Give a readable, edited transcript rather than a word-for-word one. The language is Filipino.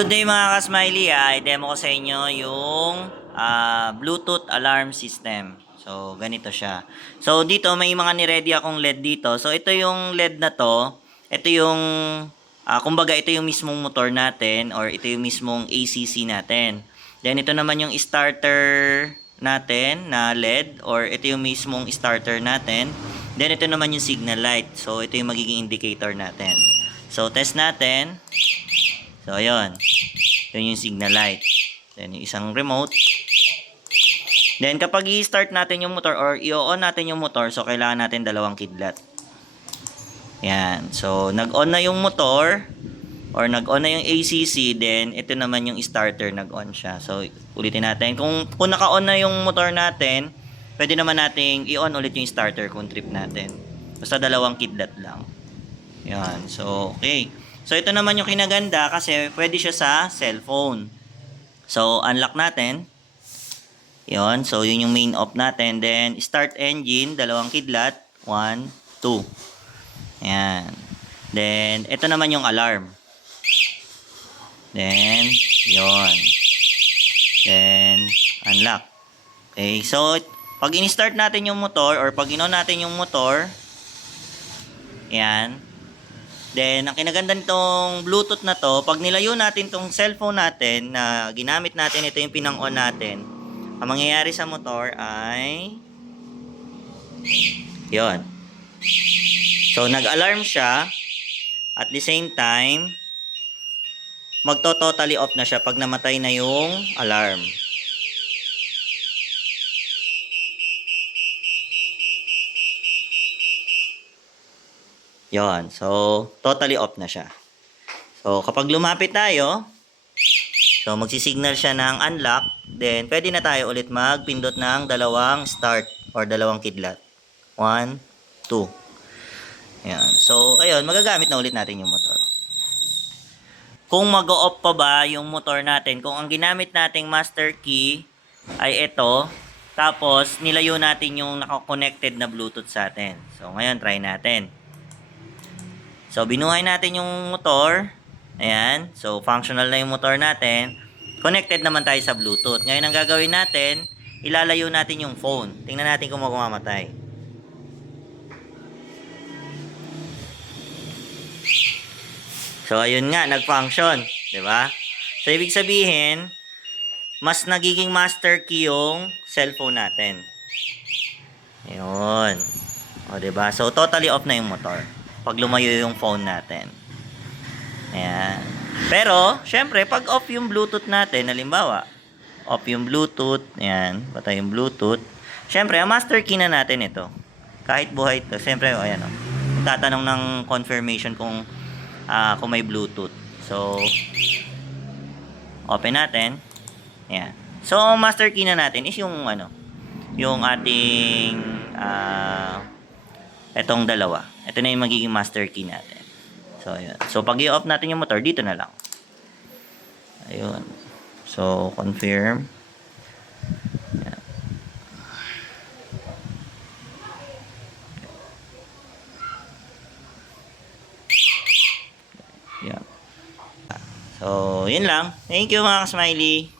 Today mga ka-smiley, i-demo ko sa inyo yung Bluetooth alarm system. So, ganito siya. So, dito may mga ni-ready akong LED dito. So, ito yung LED na to. Ito yung, kumbaga ito yung mismong motor natin or ito yung mismong ACC natin. Then, ito naman yung starter natin na LED or ito yung mismong starter natin. Then, ito naman yung signal light. So, ito yung magiging indicator natin. So, test natin. So, ayun. Yun yung signal light. Then, yung isang remote. Then, kapag i-start natin yung motor or i-on natin yung motor, so, kailangan natin dalawang kidlat. Yan. So, nag-on na yung motor or nag-on na yung ACC, then, ito naman yung starter, nag-on siya. So, ulitin natin. Kung naka-on na yung motor natin, pwede naman nating i-on ulit yung starter kung trip natin. Basta dalawang kidlat lang. Yan. So, okay. So, ito naman yung kinaganda kasi pwede siya sa cellphone. So, unlock natin. Yon. So, yun yung main off natin. Then, start engine, dalawang kidlat. 1, 2. Yan. Then, ito naman yung alarm. Then, yon. Then, unlock. Okay. So, pag in-start natin yung motor or pag in-on natin yung motor, yan. Then, ang kinaganda nitong Bluetooth na to, pag nilayo natin tong cellphone natin na ginamit natin, ito yung pinang-on natin. Ang mangyayari sa motor ay yon. So, nag-alarm siya. At the same time, magto-totally off na siya pag namatay na yung alarm. Yon. So, totally off na siya. So, kapag lumapit tayo, so magsisignal siya ng unlock, then pwede na tayo ulit magpindot ng dalawang start or dalawang kidlat. 1, 2. Yan. So, ayun, magagamit na ulit natin yung motor. Kung mag-off pa ba yung motor natin, kung ang ginamit nating master key ay ito, tapos nilayo natin yung naka-connected na Bluetooth sa atin. So, ngayon, try natin. So, binuhay natin yung motor. Ayan. So, functional na yung motor natin. Connected naman tayo sa Bluetooth. Ngayon, ang gagawin natin, ilalayo natin yung phone. Tingnan natin kung mamamatay. So, ayun nga, nag-function. Diba? So, ibig sabihin, mas nagiging master key yung cellphone natin. Ayun. O, diba? So, totally off na yung motor pag lumayo yung phone natin. Ayan. Pero, syempre, pag off yung Bluetooth natin, halimbawa, off yung Bluetooth, ayan, patay yung Bluetooth, syempre, ang master key na natin ito. Kahit buhay ito, syempre, ayan, oh, tatanong ng confirmation kung may Bluetooth. So, open natin. Ayan. So, ang master key na natin is yung, yung ating, etong dalawa. Ito na yung magiging master key natin. So, ayun. So, pag i-off natin yung motor, dito na lang. Ayun. So, confirm. Ayan. Ayan. So, yun lang. Thank you mga ka-smiley.